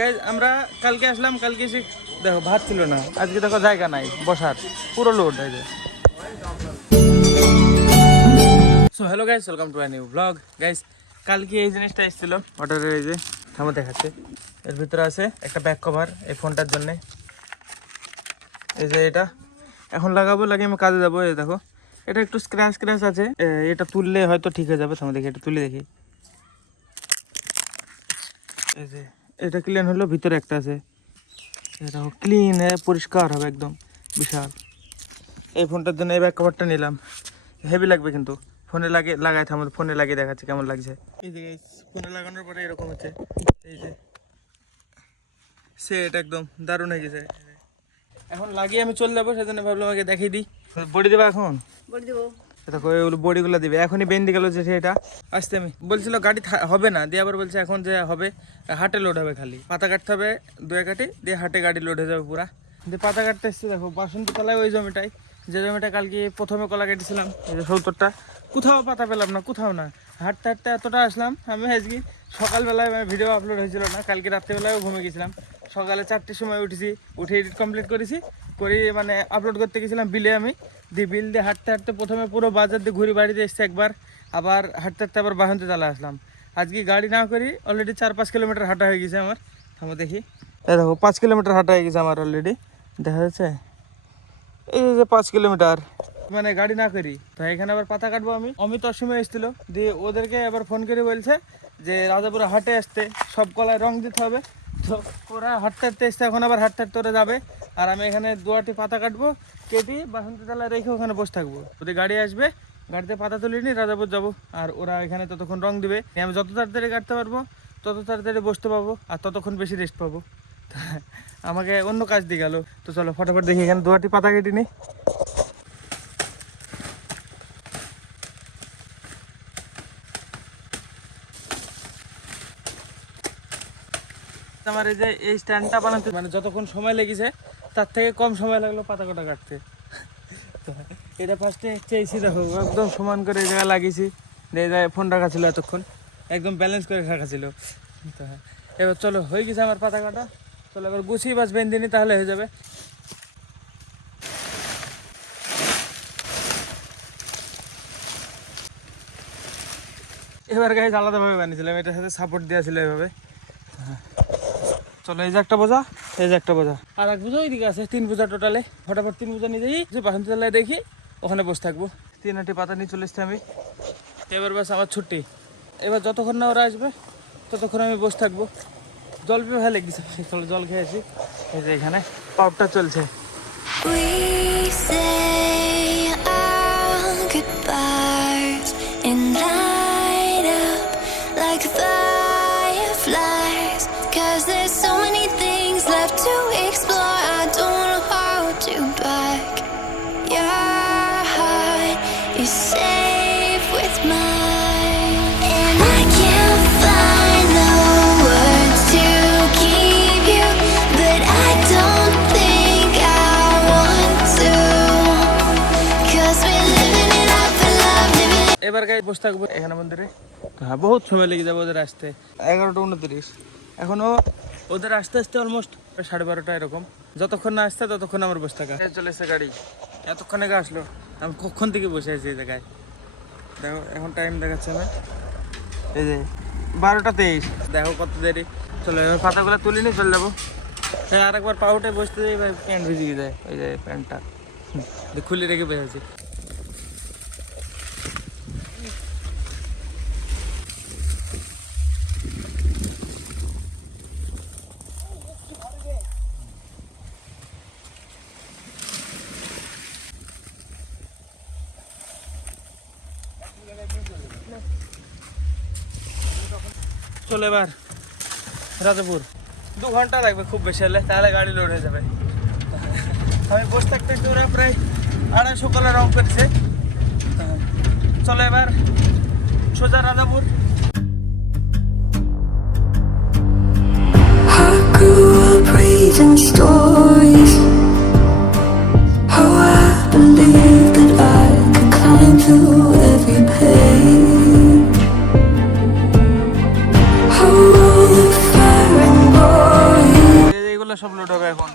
Guys, আমরা কালকে আসলাম কালকে এসে দেখো ভাত ছিল না। আজকে দেখো জায়গা নাই বসার। পুরো লোড এই যে। So hello guys welcome to I new blog guys কালকে এই জিনিসটা এসেছিল অর্ডারের এই যে থামো দেখাচ্ছে। এর ভিতরে আছে একটা ব্যাক কভার এই ফোনটার জন্য। এই যে এটা। এখন লাগাবো লাগিয়ে আমি কাজে যাব এই দেখো। এটা একটু স্ক্র্যাচ স্ক্র্যাচ আছে। এটা তুললে হয়তো ঠিক হয়ে যাবে থামো দেখি এটা তুলে দেখি। এই যে। এটা ক্লিন হলো, ভিতরে একটা আছে। এটা ক্লিন পরিষ্কার হবে একদম, বিশাল। এই ফোনটার জন্য এই ব্যাক কভারটা নিলাম। হেভি লাগবে কিন্তু। ফোনে লাগে লাগাই থামো, ফোনে লাগিয়ে দেখাচ্ছে কেমন লাগছে। এই যে ফোনে লাগানোর পরে এরকম হচ্ছে। এই যে সেট একদম দারুণ হয়ে গেছে। এখন লাগিয়ে আমি চলে যাব, সেজন্য ভাবলাম আমাকে দেখিয়ে দিই। বডি দেবো এখন? বলে দেবো। ওইগুলো বডিগুলো দিবে। এখনই গেল যে আসতে আমি। গাড়ি হবে না। দিয়ে আবার বলছে এখন যে হবে, হাটে লোড হবে খালি। পাতা কাটতে হবে দুয়ে হাটে গাড়ি লোড হয়ে যাবে পুরা। দিয়ে পাতা কাটতে দেখো ওই যে কালকে প্রথমে কলা কেটেছিলাম সত্তরটা। কোথাও পাতা পেলাম না, কোথাও না। হাঁটতে হাঁটতে এতটা আসলাম, আমি আজকে সকালবেলায় ভিডিও আপলোড হয়েছিল না, কালকে রাত্রেবেলায়ও ঘুমে গেছিলাম। সকালে চারটের সময় উঠেছি, উঠে এডিট কমপ্লিট করেছি। করে মানে আপলোড করতে গেছিলাম বিলে আমি। দিয়ে বিল দিয়ে হাঁটতে হাঁটতে প্রথমে পুরো বাজার দিয়ে ঘুরে বাড়িতে এসছে একবার। আবার হাঁটতে হাঁটতে আবার বাহনতে চলে আসলাম। আজকে গাড়ি না করি অলরেডি চার পাঁচ কিলোমিটার হাঁটা হয়ে গেছে আমার। থামো দেখি। দেখো, পাঁচ কিলোমিটার হাঁটা হয়ে গেছে আমার অলরেডি দেখা যাচ্ছে? এই যে পাঁচ কিলোমিটার মানে গাড়ি না করি, তো এখানে আবার পাতা কাটবো আমি। অমিত অসময় এসেছিল। দিয়ে ওদেরকে আবার ফোন করে বলছে যে, রাজাপুরে হাটে আসতে, সব কলায় রং দিতে হবে। তো ওরা হাঁটতে হাঁটতে এসছে, এখন আবার হাঁটতে হাঁটতে ওরা যাবে। আর আমি এখানে দুয়াটি পাতা কাটবো, কেটে বাসন্তী তলায় রেখে ওখানে বসে থাকব। যদি গাড়ি আসবে, গাড়িতে পাতা তুলে নিই রাজাপুর যাব। আর ওরা এখানে ততক্ষণ রং দিবে। আমি যত তাড়াতাড়ি কাটতে পারব, তত তাড়াতাড়ি বসতে পাবো, আর ততক্ষণ বেশি রেস্ট পাবো। আমাকে অন্য কাজ দিয়ে গেল তো চলো, ফটাফট দেখি এখানে দুয়াটি পাতা কেটে নিই। আমার এই যে এই স্ট্যান্ডটা বানাতে মানে যতক্ষণ সময় লেগেছে তার থেকে কম সময় লাগল পাতা কটা কাটতে। তো এটা ফার্স্টে চেয়েছি, দেখো, একদম সমান করে এই জায়গায় লাগিয়েছি, দিয়ে জায়গায় ফোন রাখা ছিল এতক্ষণ। একদম ব্যালেন্স করে রাখা ছিল। তো এবার চলো, হয়ে গেছে আমার পাতা কাটা চলো, এবার গুছিয়ে বাস বেঁধে তাহলে হয়ে যাবে। এবার গাড়ি আলাদাভাবে বানিয়েছিলাম, এটার সাথে সাপোর্ট দেওয়া ছিল এভাবে। চলো এই যে একটা বোঝা এই যে একটা বোঝা। আর এক বোঝা ওইদিকে আছে তিন বোঝা টোটালে। ফটাফট তিন বোঝা নিয়ে যাই যে বাসন্তী তলায় দেখি ওখানে বসে থাকব। তিন আটি পাতা নিয়ে চলে এসছি আমি। এবার বাস আমার ছুটি। এবার যতক্ষণ না ওরা আসবে ততক্ষণ আমি বসে থাকব। জল পেয়ে ভালো লেগেছে। চলো জল খেয়েছি এই যে এখানে পাউডটা চলছে। এবার গাড়ি বসে থাকব এখানে মন্দিরে। হ্যাঁ বহুত সময় লেগে যাবে ওদের আসতে। এগারোটা উনত্রিশ। এখনও ওদের আসতে আসতে অলমোস্ট সাড়ে বারোটা এরকম। যতক্ষণ না আসতে ততক্ষণ আমার বসে থাকা। এই চলে এসে গাড়ি। এতক্ষণ আগে আসলো। আমি কখন থেকে বসে আছি এই জায়গায়? দেখো এখন টাইম দেখাচ্ছে আমি এই যে বারোটা তেইশ। দেখো কত দেরি। চলো এবার পাতাগুলো তুলে নিয়ে চলে যাব। হ্যাঁ আরেকবার পাউটে বসতে যাই ভাই প্যান্ট ভিজিয়ে যায় ওই যে প্যান্টটা। খুলে রেখে বসেছি চলে এবার রাজাপুর। দু ঘণ্টা লাগবে খুব বেশি হলে, তাহলে গাড়ি লোড হয়ে যাবে। আমি বসে থাকতে ওরা প্রায় আড়াইশো কলা রং করছে। চলে এবার সোজা রাজাপুর। সব লোড হবে এখন।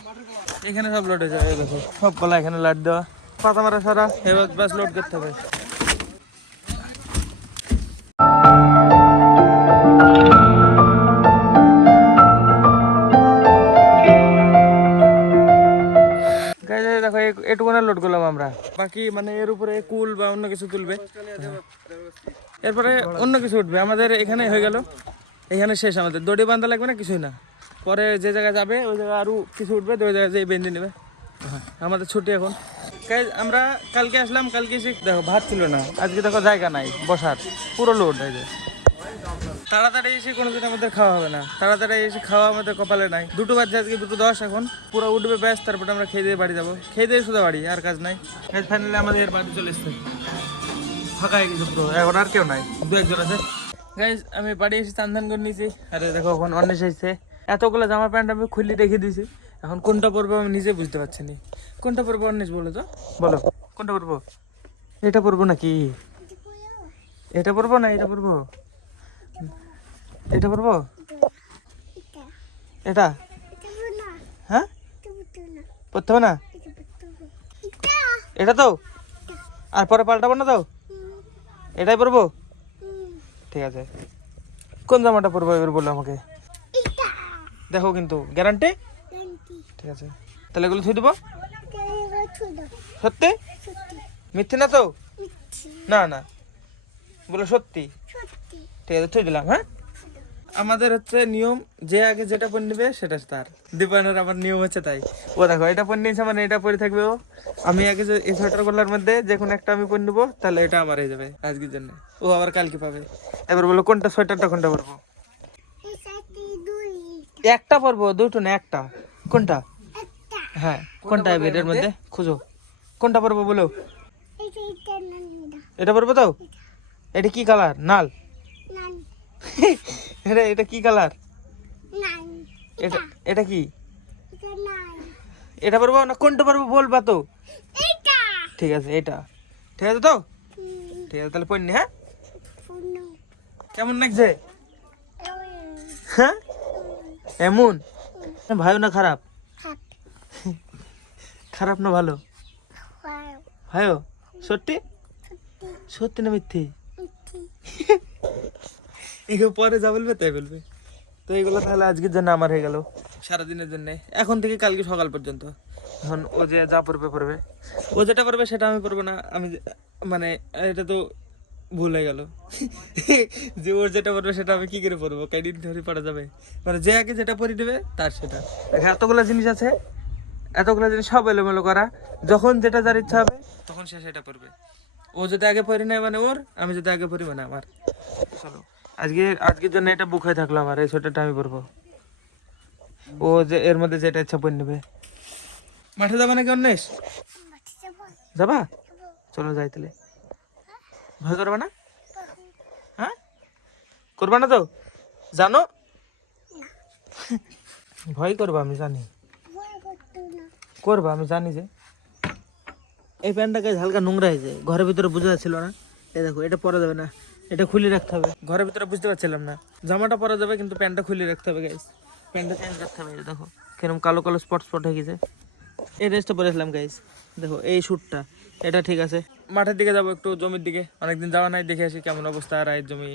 এখানে সব লোড হয়ে যাবে সব কলা এখানে লাট দেওয়া। পাতা মারা সারা, এবার বাস লোড করতে হবে। দেখো, এই- লোড করলাম আমরা। বাকি মানে এর উপরে কুল বা অন্য কিছু তুলবে। এরপরে অন্য কিছু উঠবে। আমাদের এখানে হয়ে গেল। এখানে শেষ আমাদের। দড়ি বান্ধা লাগবে না? কিছুই না। পরে যে জায়গায় যাবে ওই জায়গায় আরও কিছু উঠবে ওই জায়গায় যেয়ে বেঁধে নেবে। হ্যাঁ, আমাদের ছুটি এখন। আমরা কালকে আসলাম কালকে এসে দেখো ভাত ছিল না। আজকে দেখো জায়গা নাই বসার। পুরো লোড হয়ে যায় তাড়াতাড়ি এসে কোনোদিন আমাদের খাওয়া হবে না। তাড়াতাড়ি এসে খাওয়া আমাদের কপালে নাই। দুটো বাজছে আজকে দুটো দশ এখন। পুরো উঠবে ব্যাস তারপরে আমরা খেয়ে দিয়ে বাড়ি যাব। খেয়ে দিয়ে শুধু বাড়ি আর কাজ নাই। ফাইনালি আমাদের বাড়ি চলে এসছে। ফাঁকা হয়ে গেছে পুরো। এখন আর কেউ নাই। দু একজন আছে। গাইজ আমি বাড়ি এসে চান ধান করে নিয়েছি। আরে দেখো এখন অন্বেষ এসেছে এতগুলো জামা প্যান্ট আমি খুলে রেখে দিয়েছি। এখন কোনটা পরবো আমি নিজে বুঝতে পারছি না। কোনটা পরবো অন্বেষ বলো তো। বলো, কোনটা পরবো? এটা পরবো নাকি? এটা পরবো না, এটা পরবো? এটা পরবো? এটা? হ্যাঁ? পরতে হবে না? এটা তো? আর পরে পাল্টাবো না তো? এটাই পরবো? ঠিক আছে। কোন জামাটা পরবো এবার বলল আমাকে? দেখো কিন্তু গ্যারান্টি ঠিক আছে। তাহলে এগুলো থুই দেবো? সত্যি? মিথ্যে না তো? না না। বলো সত্যি? ঠিক আছে থুই দিলাম হ্যাঁ? আমাদের হচ্ছে নিয়ম যে আগে যেটা পরে নেবে সেটা তার। দীপায়নের আমার নিয়ম হচ্ছে তাই। ও দেখো এটা পরে নিয়েছে মানে এটা পরে থাকবে ও। আমি আগে যে এই সোয়েটারগুলোর মধ্যে যে কোনো একটা আমি পরে নেব তাহলে এটা আমার হয়ে যাবে আজকের জন্য। ও আবার কালকে পাবে। এবার বলো কোনটা সোয়েটারটা কোনটা পরবো? একটা পরবো দুটো না একটা। কোনটা? হ্যাঁ কোনটা এটার মধ্যে? খুঁজো। কোনটা পরবো বলো? এটা পরবো তো? এটা। কি কালার? নাল। এটা এটা কি কালার? এটা এটা। কি? এটা পারব না কোনটা পারব বলবা তো? ঠিক আছে এটা। ঠিক আছে তো? ঠিক আছে তাহলে পড়নি হ্যাঁ? কেমন লাগছে? হ্যাঁ? এমন? ভালো না খারাপ? খারাপ। না ভালো? ভালো সত্যি? সত্যি। না মিথ্যে? এগুলো পরে যা বলবে তাই বলবে। তো এগুলো তাহলে আজকের জন্য আমার হয়ে গেল। সারাদিনের জন্য। এখন থেকে কালকে সকাল পর্যন্ত। এখন ও যে যা পড়বে পড়বে। ও যেটা পড়বে সেটা আমি পড়ব না। আমি মানে এটা তো ভুল গেল। যে ওর যেটা পড়বে সেটা আমি কি করে পড়ব কয়দিন ধরে পড়া যাবে। মানে যে আগে যেটা পড়ে দেবে তার সেটা। দেখো, এতগুলো জিনিস আছে এতগুলো জিনিস সব এলোমেলো করা। যখন যেটা যার ইচ্ছা হবে তখন সে সেটা পড়বে। ও যদি আগে পড়ি নেয় মানে ওর আমি যদি আগে পড়ি মানে আমার। চলো আজকে আজকের জন্য এটা বুক হয়ে থাকল আমার এই সোয়েটারটা আমি পরবো। ও যে এর মধ্যে যেটা ইচ্ছা পরে নেবে। মাঠে যাবা নাকি অন্যেষ যাবা? চলো যাই তাহলে। ভয় করবে না? হ্যাঁ? করবে না তো? জানো? ভয় করবা, আমি জানি। করবা, আমি জানি যে। এই প্যান্টটাকে হালকা নোংরা হয়েছে। ঘরের ভিতরে বোঝা যাচ্ছিল না। এই দেখো, এটা পরা যাবে না। এটা খুলে রাখতে হবে। ঘরের ভিতরে বুঝতে পারছিলাম না। জামাটা পরা যাবে, কিন্তু প্যান্টটা খুলে রাখতে হবে গাইস প্যান্টটা চেঞ্জ করতে হবে দেখো। কীরকম কালো কালো স্পট স্পট হয়ে গেছে। এই ড্রেসটা পরেছিলাম গাইস দেখো, এই শ্যুটটা এটা ঠিক আছে। মাঠের দিকে যাব একটু জমির দিকে। অনেকদিন যাওয়া নাই, দেখে আসি কেমন অবস্থা রায়ের জমি,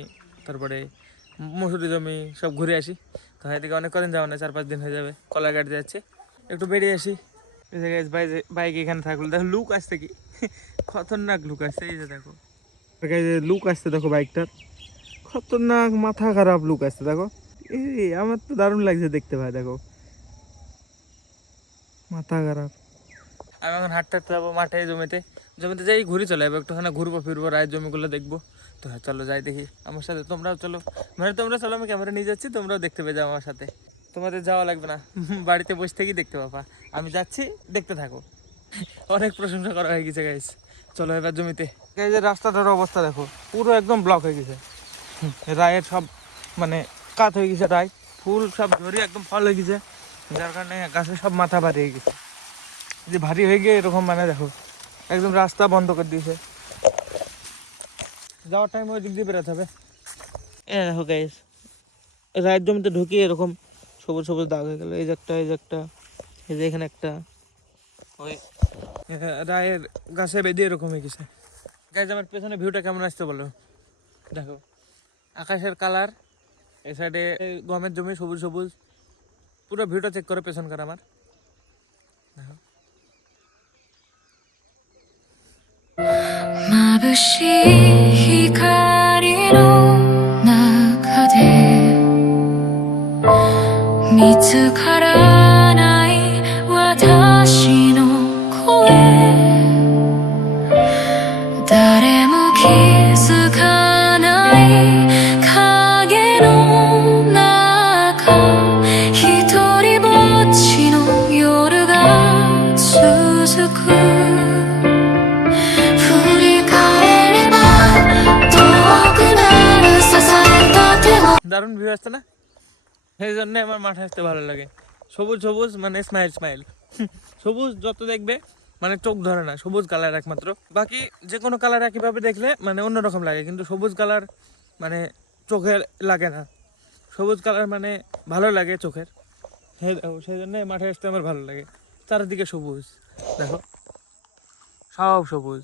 তারপরে মসুরি জমি, সব ঘুরে আসি। তো এদিকে অনেক কদিন যাওয়া নাই, চার পাঁচ দিন হয়ে যাবে কলা গাড়ি যাচ্ছে। একটু বেরিয়ে আসি। বাইক এখানে থাকল। দেখো, লুক আসছে কি? খতরনাক লুক আসছে, এই যে দেখো। লুক আসছে, দেখো বাইকটার। খতরনাক, মাথা খারাপ লুক আসছে, দেখো। এই, আমার তো দারুণ লাগছে দেখতে, ভাই, দেখো। মাথা খারাপ। আমি এখন হাঁটতে হাঁটতে যাব মাঠে জমিতে। জমিতে যাই, ঘুরে চলে যাব একটুখানি ঘুরবো, ফিরবো, রায়ের জমিগুলো দেখব। তো হ্যাঁ চলো যাই দেখি আমার সাথে। তোমরাও চলো। মানে তোমরা চলো, আমি ক্যামেরা নিয়ে যাচ্ছি, তোমরাও দেখতে পেয়ে যাও আমার সাথে। তোমাদের যাওয়া লাগবে না। বাড়িতে বসে থেকেই দেখতে পাবা। আমি যাচ্ছি, দেখতে থাকো। অনেক প্রশংসা করা হয়ে গেছে গাইস চলো এবার জমিতে। এই যে রাস্তাটার অবস্থা দেখো, পুরো একদম ব্লক হয়ে গেছে। রায়ের সব মানে কাত হয়ে গেছে, রায়। ফুল সব ঝরে একদম ফল হয়ে গেছে। যার কারণে গাছের সব মাথা হয়ে গেছে। যে ভারী হয়ে গিয়ে এরকম মানে দেখো একদম রাস্তা বন্ধ করে দিয়েছে। যাওয়ার টাইম ওই দিক দিয়ে বেরোতে হবে। এ দেখো গাইস রায়ের জমিতে ঢুকিয়ে এরকম সবুজ সবুজ দাগ হয়ে গেল। এই যে একটা এই যে একটা এই যে এখানে একটা। ওই রায়ের গাছে বেঁধে এরকম হয়ে গেছে। গাছ আমার পেছনে ভিউটা কেমন আসছে বলো? দেখো আকাশের কালার এই সাইডে গমের জমি সবুজ সবুজ। পুরো ভিউটা চেক করে পেছন পেছনকার আমার। দেখো। 眩しい光の中で見つかる সেই জন্য আমার মাঠে আসতে ভালো লাগে। সবুজ সবুজ মানে স্মাইল স্মাইল সবুজ যত দেখবে মানে চোখ ধরে না সবুজ কালার একমাত্র। বাকি যে কোনো কালার একইভাবে দেখলে মানে অন্যরকম লাগে কিন্তু সবুজ কালার মানে চোখে লাগে না। সবুজ কালার মানে ভালো লাগে চোখের। সেই সেই জন্য মাঠে আসতে আমার ভালো লাগে। চারিদিকে সবুজ দেখো। সব সবুজ।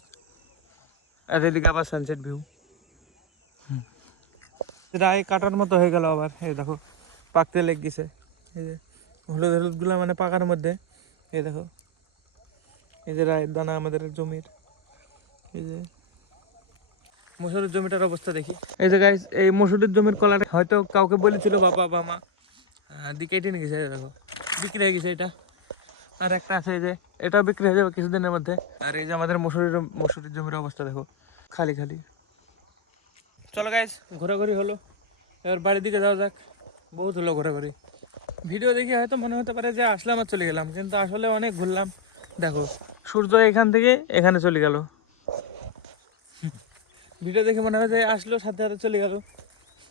আর এদিকে আবার সানসেট ভিউ রায় কাটার মতো হয়ে গেল আবার এই দেখো। পাকতে লেগ গেছে। এই যে হলুদ হলুদগুলা মানে পাকার মধ্যে, এই দেখো। এই যে রায়ের দানা আমাদের জমির। এই যে মসুরের জমিটার অবস্থা দেখি। এই যে গাইস এই মসুরের জমির কলার হয়তো কাউকে বলেছিল বাবা বা মা কেটে নিয়ে গেছে দেখো। বিক্রি হয়ে গেছে এটা। আর একটা আছে এই যে, এটাও বিক্রি হয়ে যাবে কিছুদিনের মধ্যে। আর এই যে আমাদের মসুরির মসুরির জমির অবস্থা দেখো, খালি খালি। চলো গাইজ ঘোরাঘুরি হলো। এবার বাড়ির দিকে যাওয়া যাক। বহুত হলো ঘোরাঘুরি। ভিডিও দেখে হয়তো মনে হতে পারে যে আসলাম আর চলে গেলাম, কিন্তু আসলে অনেক ঘুরলাম। দেখো, সূর্য এখান থেকে এখানে চলে গেল। ভিডিও দেখে মনে হয় যে আসলো, সাথে সাথে চলে গেল।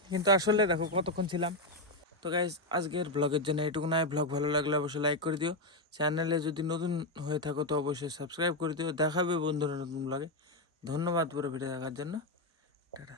কিন্তু আসলে দেখো, কতক্ষণ ছিলাম। তো গাইজ আজকের ব্লগের জন্য এটুকু নয়। ব্লগ ভালো লাগলে অবশ্যই লাইক করে দিও। চ্যানেলে যদি নতুন হয়ে থাকো, তো অবশ্যই সাবস্ক্রাইব করে দিও। দেখাবে বন্ধুরা নতুন ব্লগে ধন্যবাদ পুরো ভিডিও দেখার জন্য। টাটা।